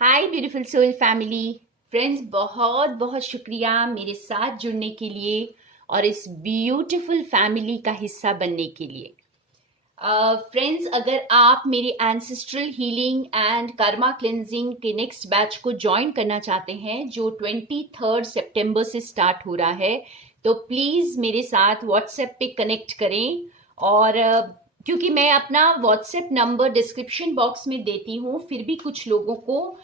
हाय beautiful soul family friends, बहुत बहुत शुक्रिया मेरे साथ जुड़ने के लिए और इस ब्यूटीफुल फैमिली का हिस्सा बनने के लिए। फ्रेंड्स, अगर आप मेरी ancestral healing and Karma cleansing के नेक्स्ट बैच को ज्वाइन करना चाहते हैं जो 23 सितंबर से स्टार्ट हो रहा है, तो प्लीज़ मेरे साथ व्हाट्सएप पे कनेक्ट करें। और क्योंकि मैं अपना व्हाट्सएप नंबर डिस्क्रिप्शन बॉक्स में देती हूँ, फिर भी कुछ लोगों को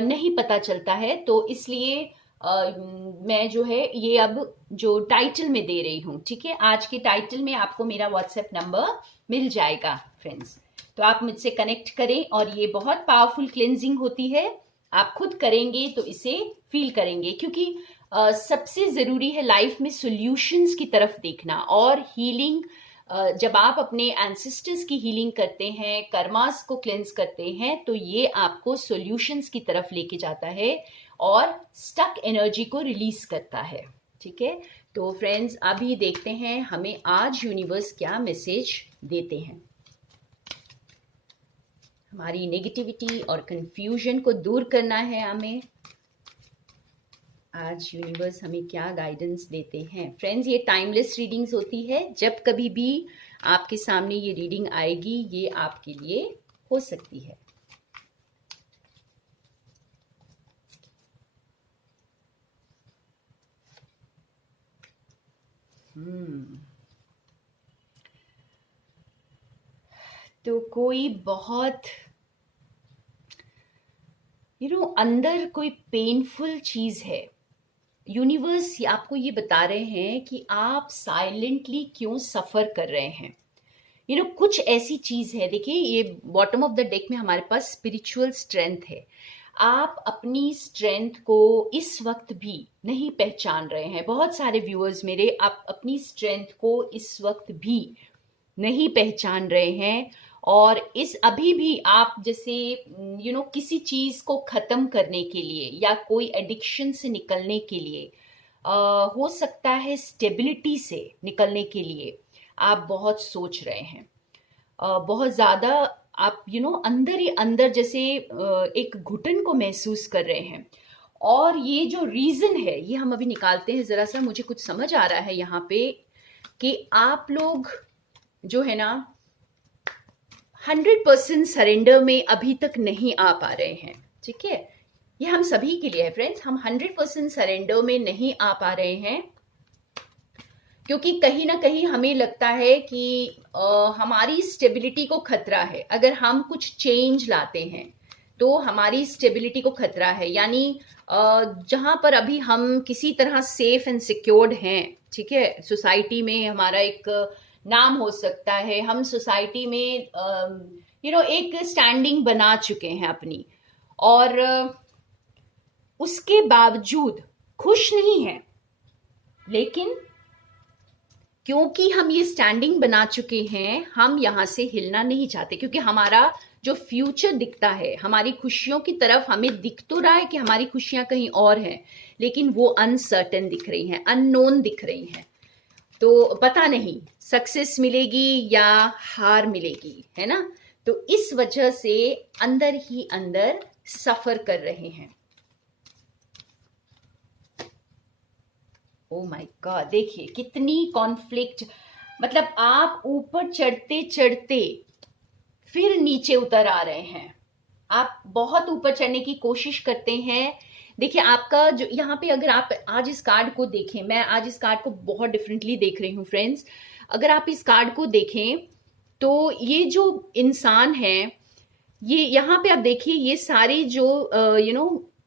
नहीं पता चलता है, तो इसलिए मैं जो है ये अब जो टाइटल में दे रही हूँ, ठीक है। आज के टाइटल में आपको मेरा व्हाट्सएप नंबर मिल जाएगा फ्रेंड्स, तो आप मुझसे कनेक्ट करें। और ये बहुत पावरफुल क्लेंजिंग होती है, आप खुद करेंगे तो इसे फील करेंगे, क्योंकि सबसे ज़रूरी है लाइफ में सॉल्यूशंस की तरफ देखना और हीलिंग। जब आप अपने एंसेस्टर्स की हीलिंग करते हैं, कर्मास को क्लेंस करते हैं, तो ये आपको सॉल्यूशंस की तरफ लेके जाता है और स्टक एनर्जी को रिलीज करता है, ठीक है। तो फ्रेंड्स, अभी देखते हैं हमें आज यूनिवर्स क्या मैसेज देते हैं। हमारी नेगेटिविटी और कंफ्यूजन को दूर करना है हमें। आज यूनिवर्स हमें क्या गाइडेंस देते हैं। फ्रेंड्स, ये टाइमलेस रीडिंग्स होती है, जब कभी भी आपके सामने ये रीडिंग आएगी ये आपके लिए हो सकती है। तो कोई बहुत अंदर कोई पेनफुल चीज है। यूनिवर्स आपको ये बता रहे हैं कि आप साइलेंटली क्यों सफर कर रहे हैं। कुछ ऐसी चीज है, देखिए ये बॉटम ऑफ द डेक में हमारे पास स्पिरिचुअल स्ट्रेंथ है। आप अपनी स्ट्रेंथ को इस वक्त भी नहीं पहचान रहे हैं। बहुत सारे व्यूअर्स मेरे, आप अपनी स्ट्रेंथ को इस वक्त भी नहीं पहचान रहे हैं। और इस अभी भी आप जैसे किसी चीज को खत्म करने के लिए या कोई एडिक्शन से निकलने के लिए, हो सकता है स्टेबिलिटी से निकलने के लिए आप बहुत सोच रहे हैं। बहुत ज्यादा आप अंदर ही अंदर जैसे एक घुटन को महसूस कर रहे हैं। और ये जो रीजन है ये हम अभी निकालते हैं। जरा सा मुझे कुछ समझ आ रहा है यहाँ पे कि आप लोग जो है ना 100% सरेंडर में अभी तक नहीं आ पा रहे हैं, ठीक है। ये हम सभी के लिए है फ्रेंड्स, हम 100% सरेंडर में नहीं आ पा रहे हैं क्योंकि कहीं ना कहीं हमें लगता है कि हमारी स्टेबिलिटी को खतरा है। अगर हम कुछ चेंज लाते हैं तो हमारी स्टेबिलिटी को खतरा है, यानी जहां पर अभी हम किसी तरह सेफ एंड सिक्योर्ड हैं, ठीक है। सोसाइटी में हमारा एक नाम हो सकता है, हम सोसाइटी में एक स्टैंडिंग बना चुके हैं अपनी, और उसके बावजूद खुश नहीं हैं। लेकिन क्योंकि हम ये स्टैंडिंग बना चुके हैं, हम यहां से हिलना नहीं चाहते, क्योंकि हमारा जो फ्यूचर दिखता है हमारी खुशियों की तरफ, हमें दिख तो रहा है कि हमारी खुशियां कहीं और हैं, लेकिन वो अनसर्टेन दिख रही हैं, अननोन दिख रही हैं। तो पता नहीं सक्सेस मिलेगी या हार मिलेगी, है ना। तो इस वजह से अंदर ही अंदर सफर कर रहे हैं। ओ माय गॉड, देखिए कितनी कॉन्फ्लिक्ट। मतलब आप ऊपर चढ़ते चढ़ते फिर नीचे उतर आ रहे हैं। आप बहुत ऊपर चढ़ने की कोशिश करते हैं। देखिए आपका जो यहाँ पे, अगर आप आज इस कार्ड को देखें, मैं आज इस कार्ड को बहुत डिफरेंटली देख रही हूँ फ्रेंड्स। अगर आप इस कार्ड को देखें तो ये जो इंसान है, ये यहाँ पे आप देखिए, ये सारी जो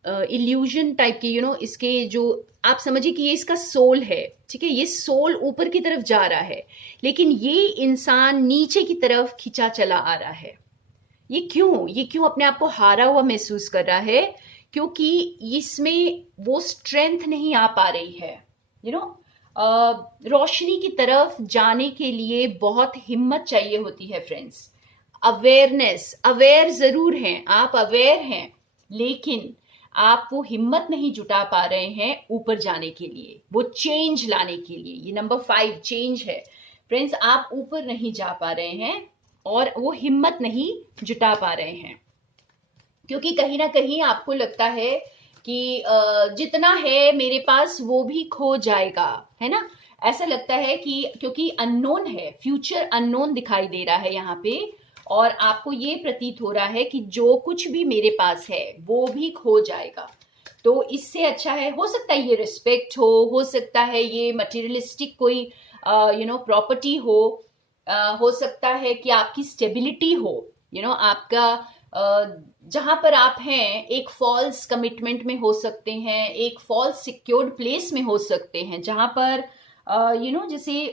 इल्यूजन टाइप की, इसके जो आप समझिए कि ये इसका सोल है, ठीक है। ये सोल ऊपर की तरफ जा रहा है, लेकिन ये इंसान नीचे की तरफ खिंचा चला आ रहा है। ये क्यों अपने आप को हारा हुआ महसूस कर रहा है? क्योंकि इसमें वो स्ट्रेंथ नहीं आ पा रही है। रोशनी की तरफ जाने के लिए बहुत हिम्मत चाहिए होती है फ्रेंड्स। अवेयर जरूर हैं, आप अवेयर हैं, लेकिन आप वो हिम्मत नहीं जुटा पा रहे हैं ऊपर जाने के लिए, वो चेंज लाने के लिए। ये नंबर 5 चेंज है फ्रेंड्स। आप ऊपर नहीं जा पा रहे हैं और वो हिम्मत नहीं जुटा पा रहे हैं। क्योंकि कहीं ना कहीं आपको लगता है कि जितना है मेरे पास वो भी खो जाएगा, है ना। ऐसा लगता है कि क्योंकि अननोन है, फ्यूचर अननोन दिखाई दे रहा है यहाँ पे, और आपको ये प्रतीत हो रहा है कि जो कुछ भी मेरे पास है वो भी खो जाएगा। तो इससे अच्छा है, हो सकता है ये रिस्पेक्ट हो सकता है ये मटेरियलिस्टिक कोई प्रॉपर्टी हो सकता है कि आपकी स्टेबिलिटी हो, आपका जहां पर आप हैं एक फॉल्स कमिटमेंट में हो सकते हैं, एक फॉल्स सिक्योर्ड प्लेस में हो सकते हैं, जहां पर जैसे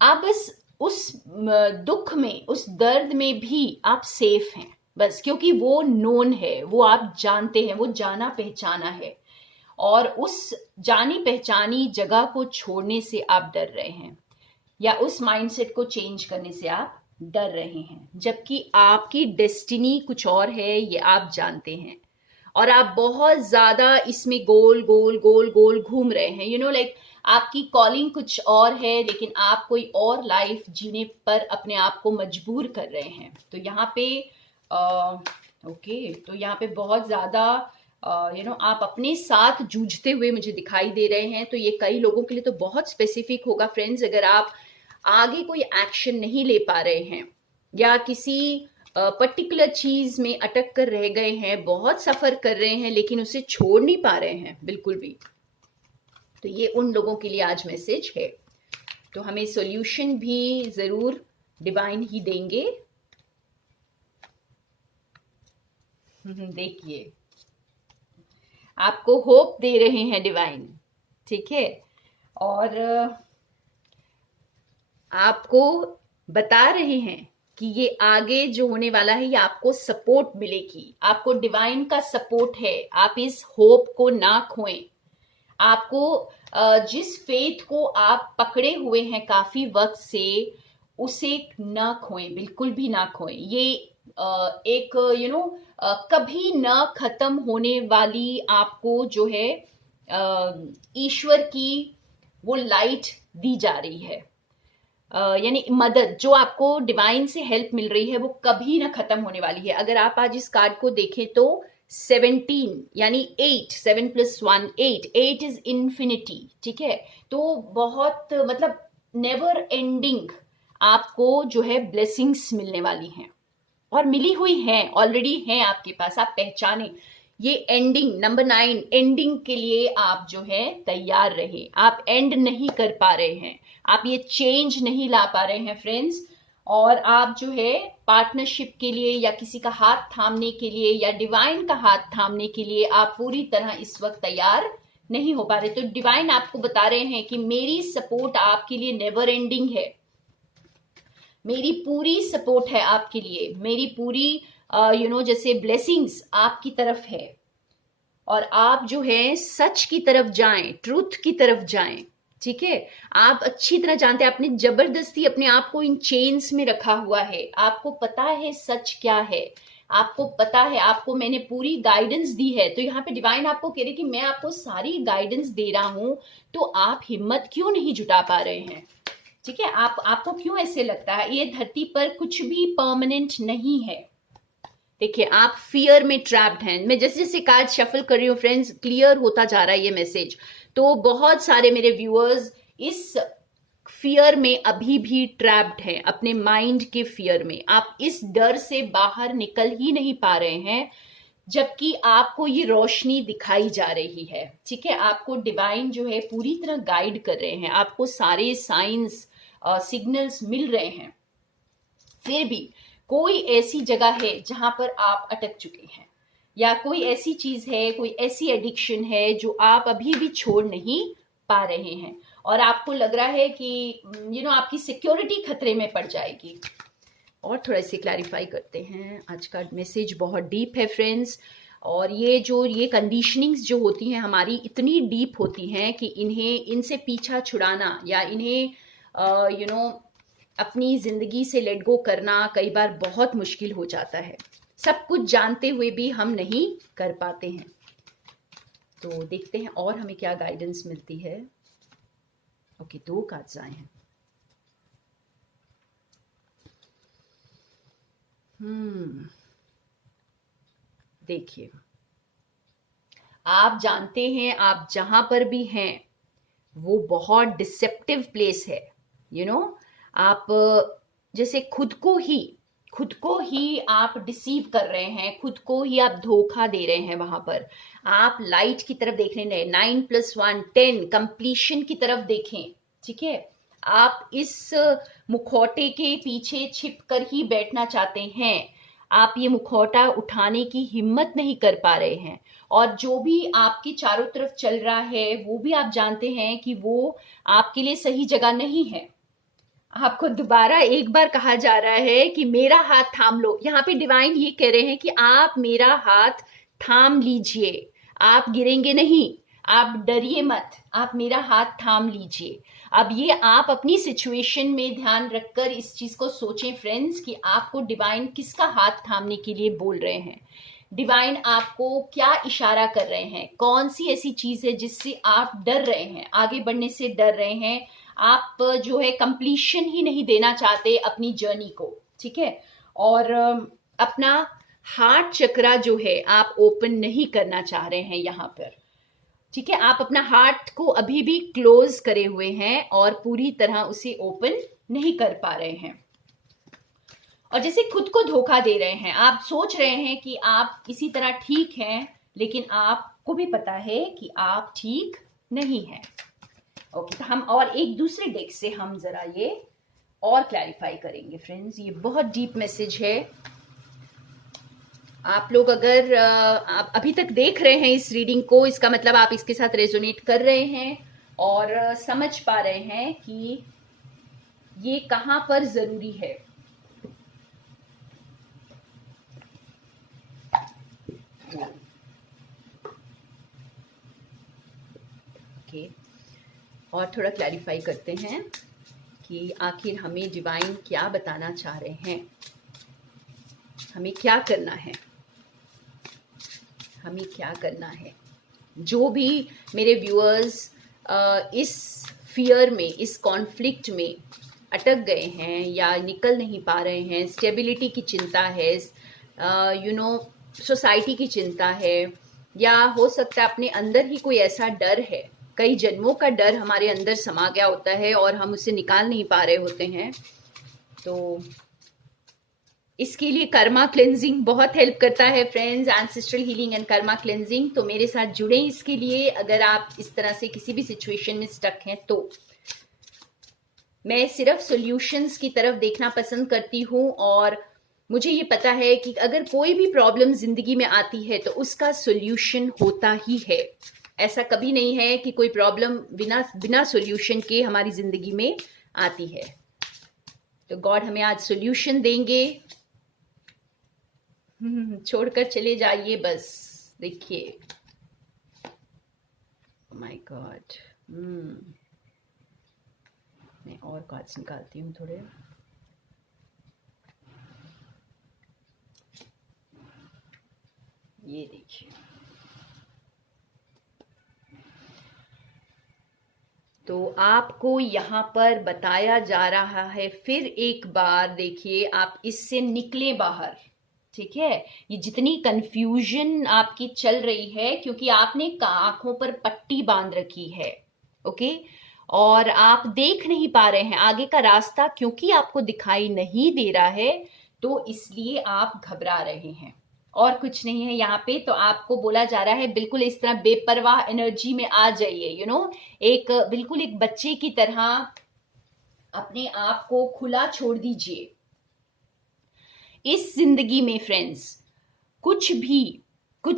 आप बस उस दुख में, उस दर्द में भी आप सेफ हैं, बस क्योंकि वो नोन है, वो आप जानते हैं, वो जाना पहचाना है, और उस जानी पहचानी जगह को छोड़ने से आप डर रहे हैं, या उस माइंडसेट को चेंज करने से आप डर रहे हैं, जबकि आपकी डेस्टिनी कुछ और है, ये आप जानते हैं, और आप बहुत ज्यादा इसमें गोल गोल गोल गोल घूम रहे हैं, लाइक आपकी कॉलिंग कुछ और है, लेकिन आप कोई और लाइफ जीने पर अपने आप को मजबूर कर रहे हैं। तो यहाँ पे ओके, तो यहाँ पे बहुत ज्यादा आप अपने साथ जूझते हुए मुझे दिखाई दे रहे हैं। तो ये कई लोगों के लिए तो बहुत स्पेसिफिक होगा फ्रेंड्स, अगर आप आगे कोई एक्शन नहीं ले पा रहे हैं, या किसी पर्टिकुलर चीज में अटक कर रह गए हैं, बहुत सफर कर रहे हैं लेकिन उसे छोड़ नहीं पा रहे हैं बिल्कुल भी, तो ये उन लोगों के लिए आज मैसेज है। तो हमें सॉल्यूशन भी जरूर डिवाइन ही देंगे। देखिए, आपको होप दे रहे हैं डिवाइन, ठीक है, और आपको बता रहे हैं कि ये आगे जो होने वाला है ये आपको सपोर्ट मिलेगी, आपको डिवाइन का सपोर्ट है, आप इस होप को ना खोएं। आपको जिस फेथ को आप पकड़े हुए हैं काफी वक्त से, उसे ना खोएं, बिल्कुल भी ना खोएं। ये एक कभी ना खत्म होने वाली आपको जो है ईश्वर की वो लाइट दी जा रही है, यानी मदद जो आपको डिवाइन से हेल्प मिल रही है वो कभी ना खत्म होने वाली है। अगर आप आज इस कार्ड को देखें तो 17 यानी 8, 7+1 8, 8 इज इंफिनिटी, ठीक है। तो बहुत मतलब नेवर एंडिंग आपको जो है ब्लेसिंग्स मिलने वाली हैं, और मिली हुई हैं, ऑलरेडी हैं आपके पास, आप पहचाने। ये एंडिंग नंबर 9, एंडिंग के लिए आप जो है तैयार रहे। आप एंड नहीं कर पा रहे हैं, आप ये चेंज नहीं ला पा रहे हैं फ्रेंड्स, और आप जो है पार्टनरशिप के लिए या किसी का हाथ थामने के लिए या डिवाइन का हाथ थामने के लिए आप पूरी तरह इस वक्त तैयार नहीं हो पा रहे। तो डिवाइन आपको बता रहे हैं कि मेरी सपोर्ट आपके लिए नेवर एंडिंग है, मेरी पूरी सपोर्ट है आपके लिए, मेरी पूरी जैसे ब्लेसिंग्स आपकी तरफ है, और आप जो है सच की तरफ जाएं, ट्रूथ की तरफ जाएं, ठीक है। आप अच्छी तरह जानते हैं आपने जबरदस्ती अपने आप को इन चेन्स में रखा हुआ है, आपको पता है सच क्या है, आपको पता है, आपको मैंने पूरी गाइडेंस दी है। तो यहाँ पे डिवाइन आपको कह रही कि मैं आपको सारी गाइडेंस दे रहा हूं, तो आप हिम्मत क्यों नहीं जुटा पा रहे हैं, ठीक है। आपको क्यों ऐसे लगता है, ये धरती पर कुछ भी परमानेंट नहीं है। देखिए, आप फियर में ट्रैप्ड हैं। मैं जैसे जैसे कार्ड शफल कर रही हूँ फ्रेंड्स, क्लियर होता जा रहा है ये मैसेज। तो बहुत सारे मेरे व्यूअर्स इस फियर में अभी भी ट्रैप्ड हैं, अपने माइंड के फियर में। आप इस डर से बाहर निकल ही नहीं पा रहे हैं, जबकि आपको ये रोशनी दिखाई जा रही है, ठीक है। आपको डिवाइन जो है पूरी तरह गाइड कर रहे हैं, आपको सारे साइंस सिग्नल्स मिल रहे हैं, फिर भी कोई ऐसी जगह है जहां पर आप अटक चुके हैं, या कोई ऐसी चीज है, कोई ऐसी एडिक्शन है जो आप अभी भी छोड़ नहीं पा रहे हैं, और आपको लग रहा है कि आपकी सिक्योरिटी खतरे में पड़ जाएगी। और थोड़ा सी क्लैरिफाई करते हैं, आज का मैसेज बहुत डीप है फ्रेंड्स, और ये कंडीशनिंग्स जो होती हैं हमारी इतनी डीप होती हैं कि इनसे पीछा छुड़ाना या इन्हें अपनी जिंदगी से लेट गो करना कई बार बहुत मुश्किल हो जाता है, सब कुछ जानते हुए भी हम नहीं कर पाते हैं। तो देखते हैं और हमें क्या गाइडेंस मिलती है। ओके, 2 कार्ड्स आए हैं। देखिए, आप जानते हैं आप जहां पर भी हैं वो बहुत डिसेप्टिव प्लेस है। आप जैसे खुद को ही आप डिसीव कर रहे हैं, खुद को ही आप धोखा दे रहे हैं। वहां पर आप लाइट की तरफ देख रहे हैं, 9+1 10 कंप्लीशन की तरफ देखें। ठीक है, आप इस मुखौटे के पीछे छिप कर ही बैठना चाहते हैं। आप ये मुखौटा उठाने की हिम्मत नहीं कर पा रहे हैं, और जो भी आपके चारों तरफ चल रहा है वो भी आप जानते हैं कि वो आपके लिए सही जगह नहीं है। आपको दोबारा एक बार कहा जा रहा है कि मेरा हाथ थाम लो। यहाँ पे डिवाइन ये कह रहे हैं कि आप मेरा हाथ थाम लीजिए, आप गिरेंगे नहीं, आप डरिए मत, आप मेरा हाथ थाम लीजिए। अब ये आप अपनी सिचुएशन में ध्यान रखकर इस चीज को सोचें फ्रेंड्स, कि आपको डिवाइन किसका हाथ थामने के लिए बोल रहे हैं। डिवाइन आपको क्या इशारा कर रहे हैं, कौन सी ऐसी चीज है जिससे आप डर रहे हैं, आगे बढ़ने से डर रहे हैं, आप जो है कंप्लीशन ही नहीं देना चाहते अपनी जर्नी को। ठीक है, और अपना हार्ट चक्रा जो है आप ओपन नहीं करना चाह रहे हैं यहाँ पर। ठीक है, आप अपना हार्ट को अभी भी क्लोज करे हुए हैं और पूरी तरह उसे ओपन नहीं कर पा रहे हैं, और जैसे खुद को धोखा दे रहे हैं। आप सोच रहे हैं कि आप इसी तरह ठीक हैं, लेकिन आपको भी पता है कि आप ठीक नहीं हैं। ओके, तो हम और एक दूसरे डेक से हम जरा ये और क्लैरिफाई करेंगे फ्रेंड्स। ये बहुत डीप मैसेज है। आप लोग अगर आप अभी तक देख रहे हैं इस रीडिंग को, इसका मतलब आप इसके साथ रेजोनेट कर रहे हैं और समझ पा रहे हैं कि ये कहां पर जरूरी है। ओके, और थोड़ा क्लैरिफाई करते हैं कि आखिर हमें डिवाइन क्या बताना चाह रहे हैं, हमें क्या करना है, हमें क्या करना है। जो भी मेरे व्यूअर्स इस फियर में, इस कॉन्फ्लिक्ट में अटक गए हैं या निकल नहीं पा रहे हैं, स्टेबिलिटी की चिंता है, सोसाइटी की चिंता है, या हो सकता है अपने अंदर ही कोई ऐसा डर है, कई जन्मों का डर हमारे अंदर समा गया होता है और हम उसे निकाल नहीं पा रहे होते हैं। तो इसके लिए कर्मा क्लेंजिंग बहुत हेल्प करता है friends, ancestral healing and Karma cleansing. तो मेरे साथ जुड़े इसके लिए, अगर आप इस तरह से किसी भी सिचुएशन में स्टक हैं तो। मैं सिर्फ सॉल्यूशंस की तरफ देखना पसंद करती हूँ, और मुझे ये पता है कि अगर कोई भी प्रॉब्लम जिंदगी में आती है तो उसका सॉल्यूशन होता ही है। ऐसा कभी नहीं है कि कोई प्रॉब्लम बिना सॉल्यूशन के हमारी जिंदगी में आती है। तो गॉड हमें आज सॉल्यूशन देंगे। छोड़कर चले जाइए बस। देखिए, माय गॉड, मैं और कार्ड्स निकालती हूँ थोड़े। ये देखिए, तो आपको यहाँ पर बताया जा रहा है फिर एक बार, देखिए आप इससे निकले बाहर। ठीक है, ये जितनी कंफ्यूजन आपकी चल रही है क्योंकि आपने आंखों पर पट्टी बांध रखी है। ओके, और आप देख नहीं पा रहे हैं आगे का रास्ता, क्योंकि आपको दिखाई नहीं दे रहा है, तो इसलिए आप घबरा रहे हैं, और कुछ नहीं है यहाँ पे। तो आपको बोला जा रहा है बिल्कुल इस तरह बेपरवाह एनर्जी में आ जाइए। एक बिल्कुल एक बच्चे की तरह अपने आप को खुला छोड़ दीजिए। इस जिंदगी में फ्रेंड्स कुछ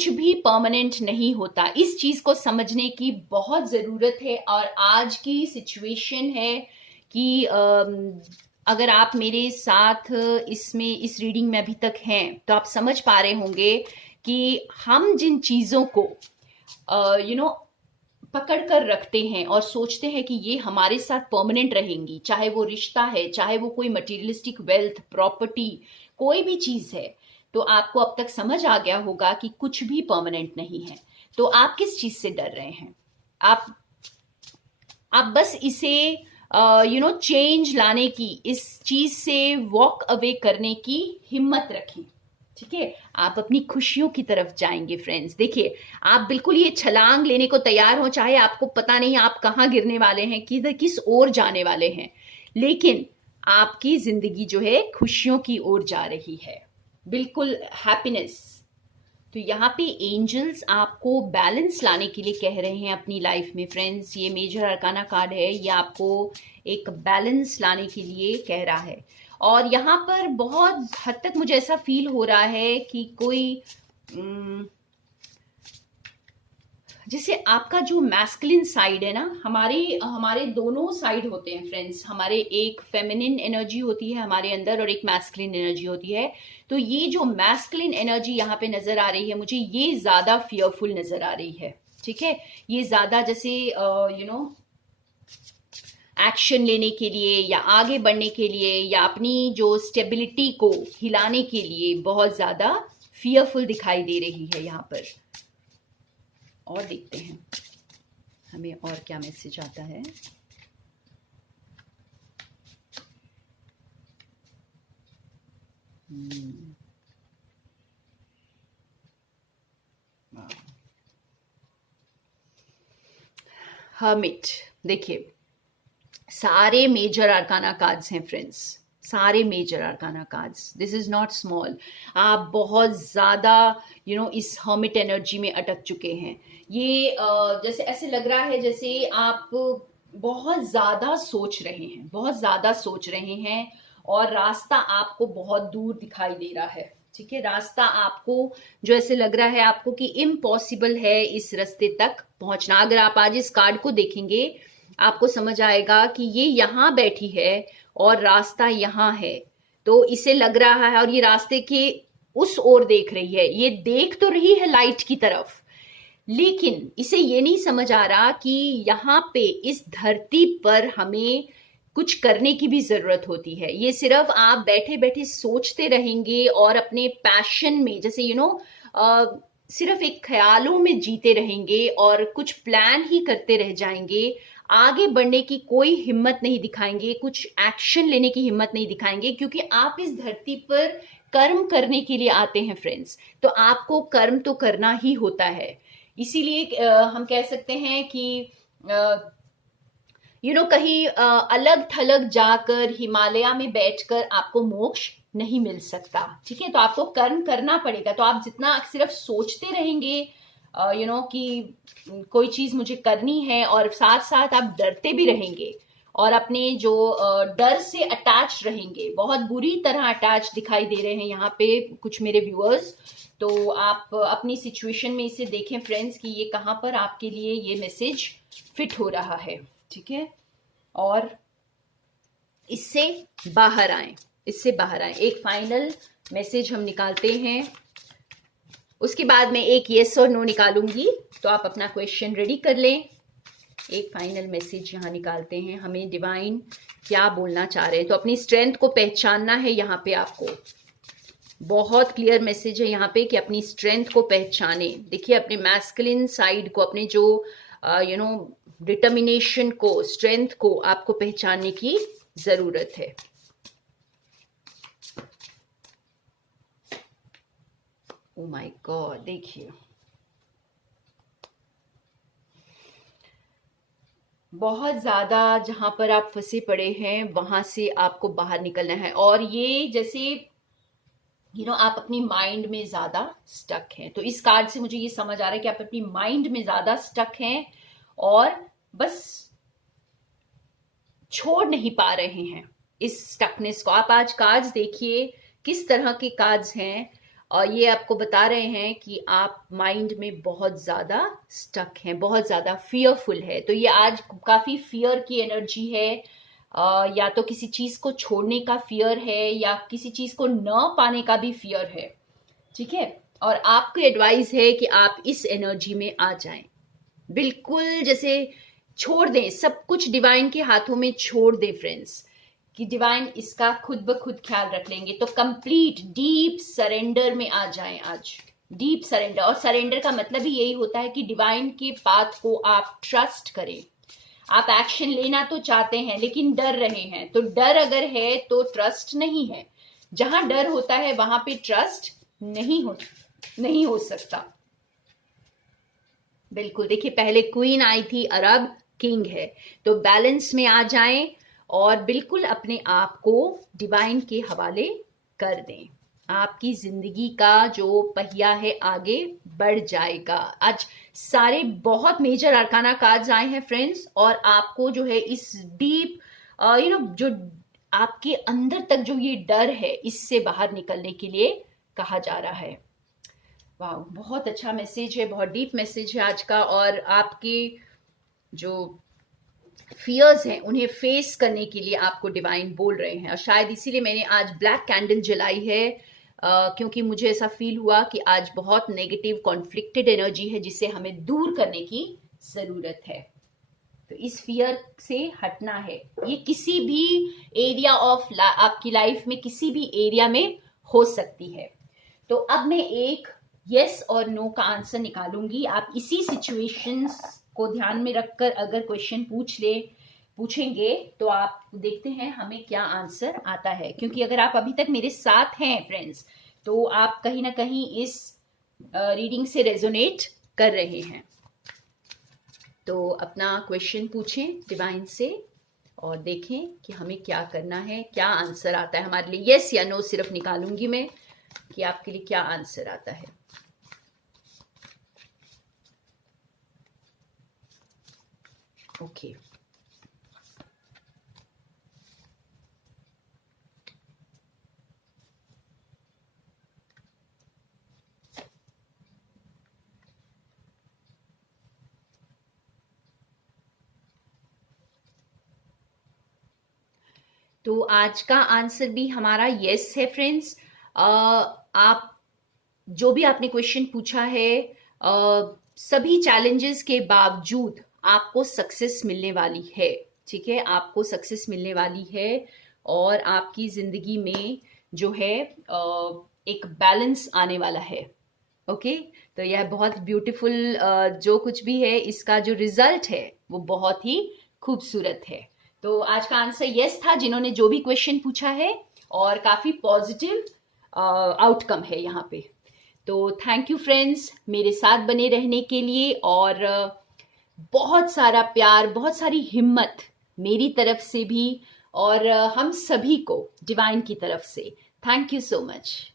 भी परमानेंट नहीं होता। इस चीज को समझने की बहुत जरूरत है, और आज की सिचुएशन है कि अगर आप मेरे साथ इस रीडिंग में अभी तक हैं तो आप समझ पा रहे होंगे कि हम जिन चीजों को पकड़ कर रखते हैं और सोचते हैं कि ये हमारे साथ परमानेंट रहेंगी, चाहे वो रिश्ता है, चाहे वो कोई मटेरियलिस्टिक वेल्थ, प्रॉपर्टी, कोई भी चीज है, तो आपको अब तक समझ आ गया होगा कि कुछ भी परमानेंट नहीं है। तो आप किस चीज से डर रहे हैं? आप बस इसे चेंज लाने की, इस चीज से वॉक अवे करने की हिम्मत रखें। ठीक है, आप अपनी खुशियों की तरफ जाएंगे फ्रेंड्स। देखिए, आप बिल्कुल ये छलांग लेने को तैयार हो, चाहे आपको पता नहीं आप कहाँ गिरने वाले हैं, किधर किस ओर जाने वाले हैं, लेकिन आपकी जिंदगी जो है खुशियों की ओर जा रही है, बिल्कुल हैप्पीनेस। तो यहाँ पे एंजल्स आपको बैलेंस लाने के लिए कह रहे हैं अपनी लाइफ में फ्रेंड्स। ये मेजर अरकाना कार्ड है, ये आपको एक बैलेंस लाने के लिए कह रहा है। और यहाँ पर बहुत हद तक मुझे ऐसा फील हो रहा है कि कोई जैसे आपका जो मैस्कुलिन साइड है ना, हमारे हमारे दोनों साइड होते हैं फ्रेंड्स। हमारे एक फेमिनिन एनर्जी होती है हमारे अंदर और एक मैस्कुलिन एनर्जी होती है। तो ये जो मैस्कुलिन एनर्जी यहाँ पे नजर आ रही है मुझे, ये ज्यादा फियरफुल नजर आ रही है। ठीक है, ये ज्यादा जैसे एक्शन लेने के लिए या आगे बढ़ने के लिए या अपनी जो स्टेबिलिटी को हिलाने के लिए बहुत ज्यादा फियरफुल दिखाई दे रही है यहाँ पर। और देखते हैं हमें और क्या मैसेज आता है। हर्मिट, देखिए सारे मेजर आर्काना कार्ड्स हैं फ्रेंड्स, सारे major arcana cards. This is not small. आप बहुत ज्यादा इस हर्मिट एनर्जी में अटक चुके हैं। ये जैसे ऐसे लग रहा है जैसे आप बहुत ज्यादा सोच रहे हैं, बहुत ज्यादा सोच रहे हैं और रास्ता आपको बहुत दूर दिखाई दे रहा है। ठीक है, रास्ता आपको जो ऐसे लग रहा है आपको कि इम्पॉसिबल है इस रास्ते तक पहुंचना। अगर आप आज इस कार्ड को देखेंगे आपको समझ आएगा कि ये यहाँ बैठी है और रास्ता यहाँ है। तो इसे लग रहा है और ये रास्ते के उस ओर देख रही है, ये देख तो रही है लाइट की तरफ, लेकिन इसे ये नहीं समझ आ रहा कि यहाँ पे इस धरती पर हमें कुछ करने की भी जरूरत होती है। ये सिर्फ आप बैठे बैठे सोचते रहेंगे और अपने पैशन में जैसे सिर्फ एक ख्यालों में जीते रहेंगे और कुछ प्लान ही करते रह जाएंगे। आगे बढ़ने की कोई हिम्मत नहीं दिखाएंगे, कुछ एक्शन लेने की हिम्मत नहीं दिखाएंगे, क्योंकि आप इस धरती पर कर्म करने के लिए आते हैं फ्रेंड्स। तो आपको कर्म तो करना ही होता है। इसीलिए हम कह सकते हैं कि कहीं अलग थलग जाकर हिमालय में बैठकर आपको मोक्ष नहीं मिल सकता। ठीक है, तो आपको कर्म करना पड़ेगा। तो आप जितना सिर्फ सोचते रहेंगे कि कोई चीज मुझे करनी है और साथ साथ आप डरते भी रहेंगे और अपने जो डर से अटैच रहेंगे, बहुत बुरी तरह अटैच दिखाई दे रहे हैं यहाँ पे कुछ मेरे व्यूअर्स। तो आप अपनी सिचुएशन में इसे देखें फ्रेंड्स कि ये कहाँ पर आपके लिए ये मैसेज फिट हो रहा है। ठीक है, और इससे बाहर आए, इससे बाहर आए। एक फाइनल मैसेज हम निकालते हैं, उसके बाद मैं एक येस और नो निकालूंगी, तो आप अपना क्वेश्चन रेडी कर लें। एक फाइनल मैसेज यहाँ निकालते हैं, हमें डिवाइन क्या बोलना चाह रहे हैं। तो अपनी स्ट्रेंथ को पहचानना है यहाँ पे आपको। बहुत क्लियर मैसेज है यहाँ पे कि अपनी स्ट्रेंथ को पहचाने। देखिए अपने मैस्कुलिन साइड को, अपने जो डिटर्मिनेशन को, स्ट्रेंथ को आपको पहचानने की जरूरत है। ओ माय गॉड, देखिए बहुत ज्यादा जहां पर आप फंसे पड़े हैं वहां से आपको बाहर निकलना है। और ये जैसे आप अपनी माइंड में ज्यादा स्टक हैं। तो इस कार्ड से मुझे ये समझ आ रहा है कि आप अपनी माइंड में ज्यादा स्टक हैं और बस छोड़ नहीं पा रहे हैं इस स्टकनेस को। आप आज कार्ड्स देखिए किस तरह के कार्ड्स हैं और ये आपको बता रहे हैं कि आप माइंड में बहुत ज्यादा स्टक हैं, बहुत ज्यादा फियरफुल है। तो ये आज काफी फियर की एनर्जी है, या तो किसी चीज को छोड़ने का फियर है या किसी चीज को न पाने का भी फियर है। ठीक है, और आपकी एडवाइस है कि आप इस एनर्जी में आ जाएं, बिल्कुल जैसे छोड़ दें सब कुछ, डिवाइन के हाथों में छोड़ दें फ्रेंड्स, कि डिवाइन इसका खुद ब खुद ख्याल रख लेंगे। तो कंप्लीट डीप सरेंडर में आ जाएं आज, डीप सरेंडर। और सरेंडर का मतलब ही यही होता है कि डिवाइन के पाथ को आप ट्रस्ट करें। आप एक्शन लेना तो चाहते हैं लेकिन डर रहे हैं, तो डर अगर है तो ट्रस्ट नहीं है। जहां डर होता है वहां पे ट्रस्ट नहीं हो सकता। बिल्कुल, देखिए पहले क्वीन आई थी और अब किंग है। तो बैलेंस में आ जाएं और बिल्कुल अपने आप को डिवाइन के हवाले कर दें। आपकी जिंदगी का जो पहिया है आगे बढ़ जाएगा। आज सारे बहुत मेजर अरकाना कार्ड्स आए हैं फ्रेंड्स, और आपको जो है इस डीप जो आपके अंदर तक जो ये डर है इससे बाहर निकलने के लिए कहा जा रहा है। वाह, बहुत अच्छा मैसेज है, बहुत डीप मैसेज है आज का। और आपके जो फियर्स हैं उन्हें फेस करने के लिए आपको डिवाइन बोल रहे हैं, और शायद इसीलिए मैंने आज ब्लैक कैंडल जलाई है, क्योंकि मुझे ऐसा फील हुआ कि आज बहुत नेगेटिव कॉन्फ्लिक्टेड एनर्जी है जिसे हमें दूर करने की जरूरत है। तो इस फियर से हटना है। ये किसी भी एरिया ऑफ आपकी लाइफ में किसी भी एरिया में हो सकती है। तो अब मैं एक यस और नो का आंसर निकालूंगी। आप इसी सिचुएशंस को ध्यान में रखकर अगर क्वेश्चन पूछेंगे तो आप देखते हैं हमें क्या आंसर आता है। क्योंकि अगर आप अभी तक मेरे साथ हैं फ्रेंड्स, तो आप कहीं ना कहीं इस रीडिंग से रेजोनेट कर रहे हैं। तो अपना क्वेश्चन पूछें डिवाइन से और देखें कि हमें क्या करना है, क्या आंसर आता है हमारे लिए। यस या नो सिर्फ निकालूंगी मैं कि आपके लिए क्या आंसर आता है। ओके, तो आज का आंसर भी हमारा यस है फ्रेंड्स। आप जो भी आपने क्वेश्चन पूछा है, सभी चैलेंजेस के बावजूद आपको सक्सेस मिलने वाली है। ठीक है, आपको सक्सेस मिलने वाली है और आपकी जिंदगी में जो है एक बैलेंस आने वाला है। ओके, तो यह बहुत ब्यूटीफुल जो कुछ भी है इसका जो रिजल्ट है वो बहुत ही खूबसूरत है। तो आज का आंसर यस था जिन्होंने जो भी क्वेश्चन पूछा है, और काफी पॉजिटिव आउटकम है यहाँ पे। तो थैंक यू फ्रेंड्स मेरे साथ बने रहने के लिए, और बहुत सारा प्यार, बहुत सारी हिम्मत मेरी तरफ से भी और हम सभी को डिवाइन की तरफ से। Thank you so much.